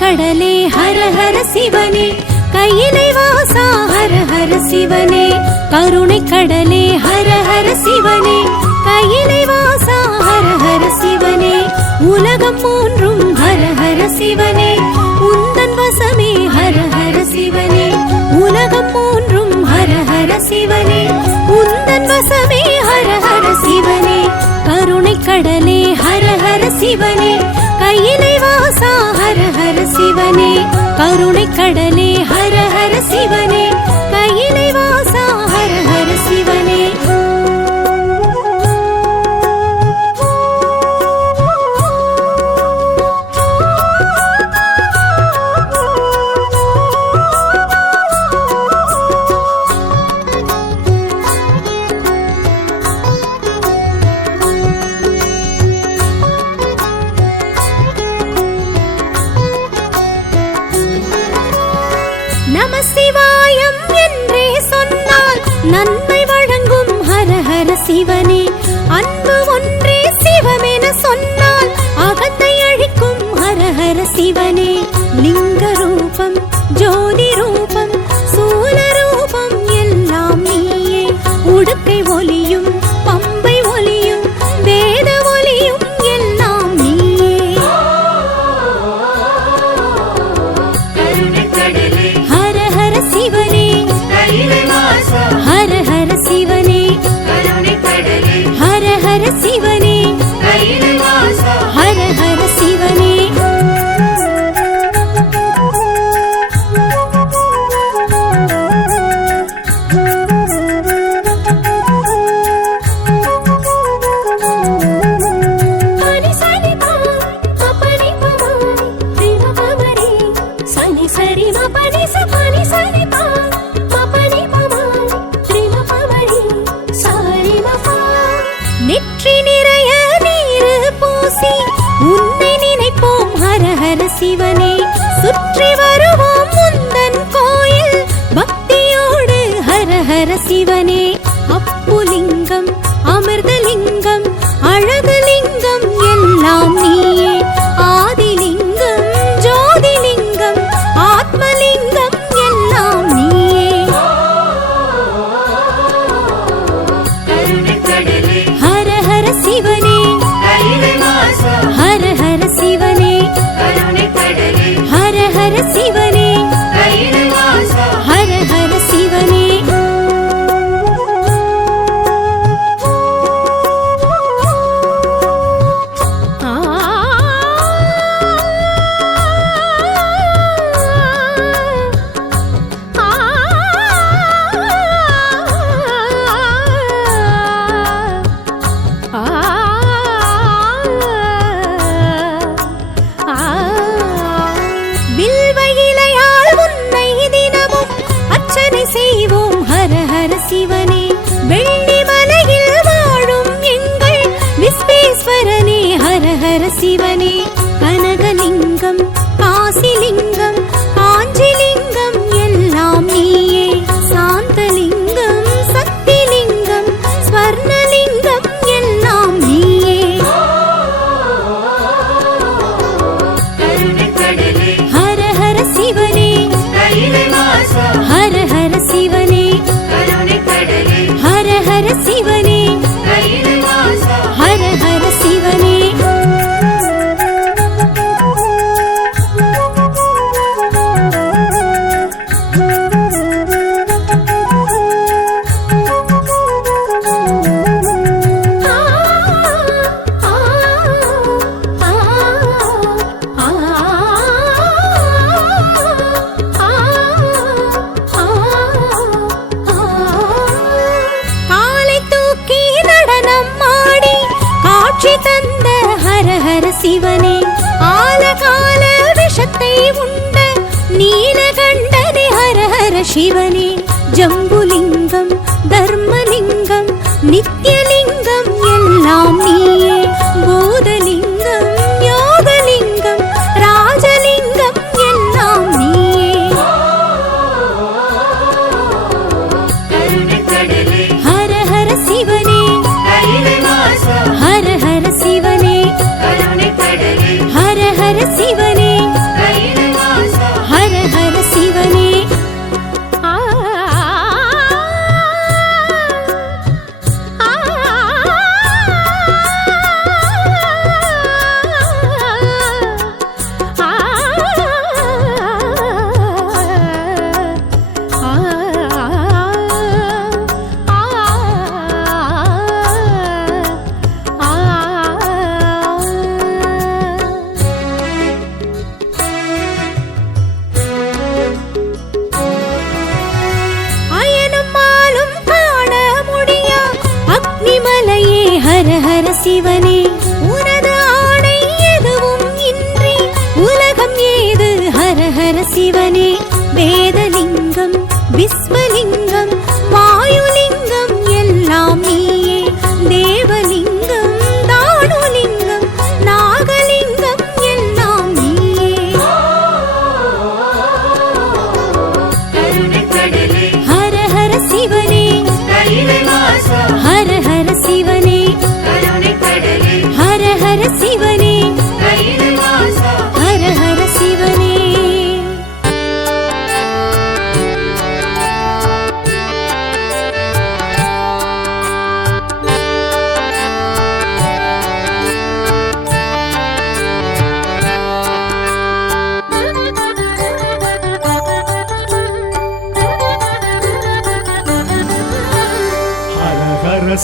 கடலே ஹர ஹர சிவனே கையிலை வாசா ஹர ஹர சிவனே கருணை கடலே ஹர ஹர சிவனே கையிலை வாசா ஹர ஹர சிவனே உலகம் மூன்றும் ஹர ஹர சிவனே உந்தன் வசமே ஹர ஹர சிவனே உலகம் மூன்றும் ஹர ஹர சிவனே உந்தன் வசமே ஹர ஹர சிவனே கருணை கடலே ஹர ஹர சிவனே சிவனே கருணை கடலே ஹரி நன்மை வழங்கும் ஹரஹர சிவனே. அன்பு ஒன்றே சிவமென சொன்னால் அகத்தை அழிக்கும் ஹரஹர சிவனே. லிங்க அரசிவ recibe ஆட்சி தந்த ஹரஹர சிவனே. ஆலகால விஷத்தை உண்ட நீலகண்டனே ஹரஹர சிவனே. ஜம்புலிங்கம் தர்மலிங்கம் நித்யலிங்கம் எல்லாம் நீ சிவனே வேதலிங்கம் விஸ்வலிங்கம்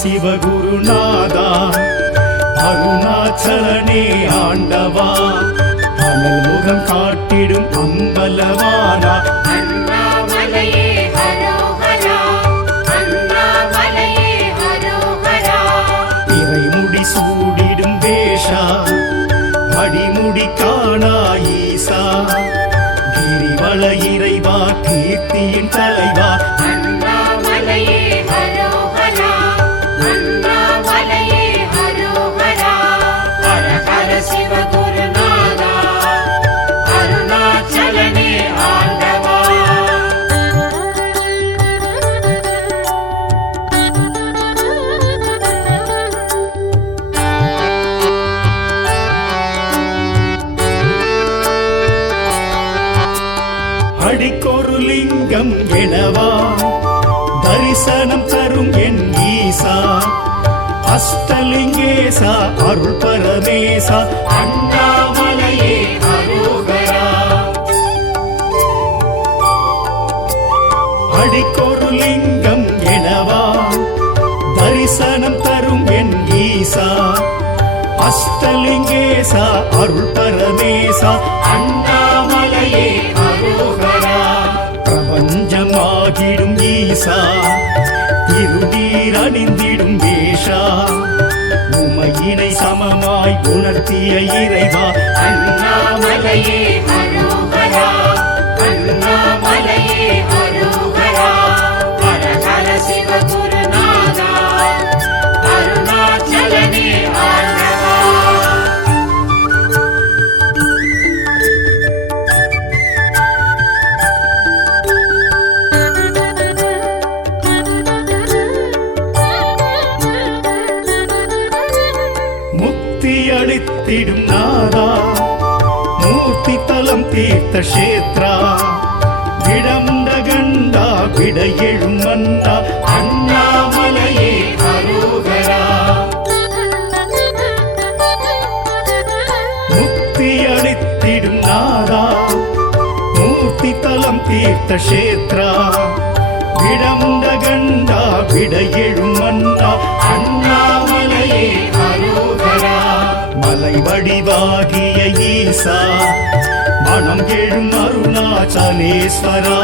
சிவகுருநாதா அருணாச்சலனே ஆண்டவா அனல் முகம் காட்டிடும் அம்பலவானா இறைமுடி சூடிடும் வேஷா அடிமுடி காணா ஈசா. கிரிவல இறைவா கீர்த்தியின் தலைவா லிங்கம் எனவா தரிசனம் தரும் என் ஈசா. அஸ்தலிங்கேசா அருள் பரமேசா அண்ணாமலையே ஹரோஹரா அடிக்கொரு லிங்கம் எனவா தரிசனம் தரும் என் ஈசா. அஸ்தலிங்கேசா அருள் பரமேசா அண்ணாமலையே ஹரோஹரா ஆகிடும் ஈசா திருநீர் அணிந்திடும் வேஷா உமையினை சமமாய் உணர்த்திய இறைவா அண்ணாமலையே மனோகரா அண்ணா விட எழும் மன்னா அண்ணாமலையே அரோகரா. முக்தி அளித்திடும் நாதா மூர்த்தி தலம் தீர்த்த கஷேத்ரா. விடமுண்ட கண்டா விட எழும் மன்னா அண்ணாமலையே அரோகரா. மலை வடிவாகிய ஈசா மனம் எழும் அருணாச்சலேஸ்வரா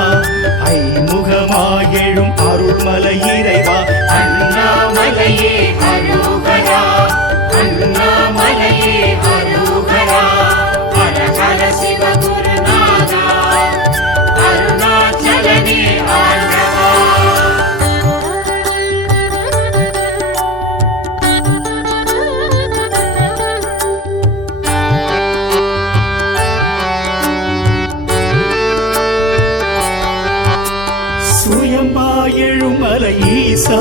ஐமுகமாயெழும் அருள்மலை இறைவா அண்ணாமலையே அருள். சுயம்பாயெழும் மலை ஈசா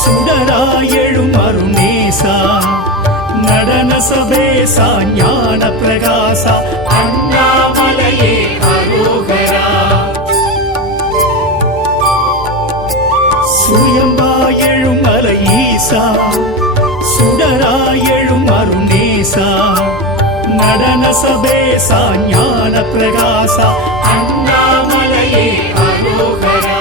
சுடராயெழும் அருணேசா. நடன சபேசா ஞான பிரகாசா. அண்ணாமலையே ஹரோஹரா சுயம்பாயெழும் அலை ஈசா. சுடராயெழும் அருணேசா. நடன சபேசா ஞான பிரகாசா. அண்ணாமலையே அரோகரா.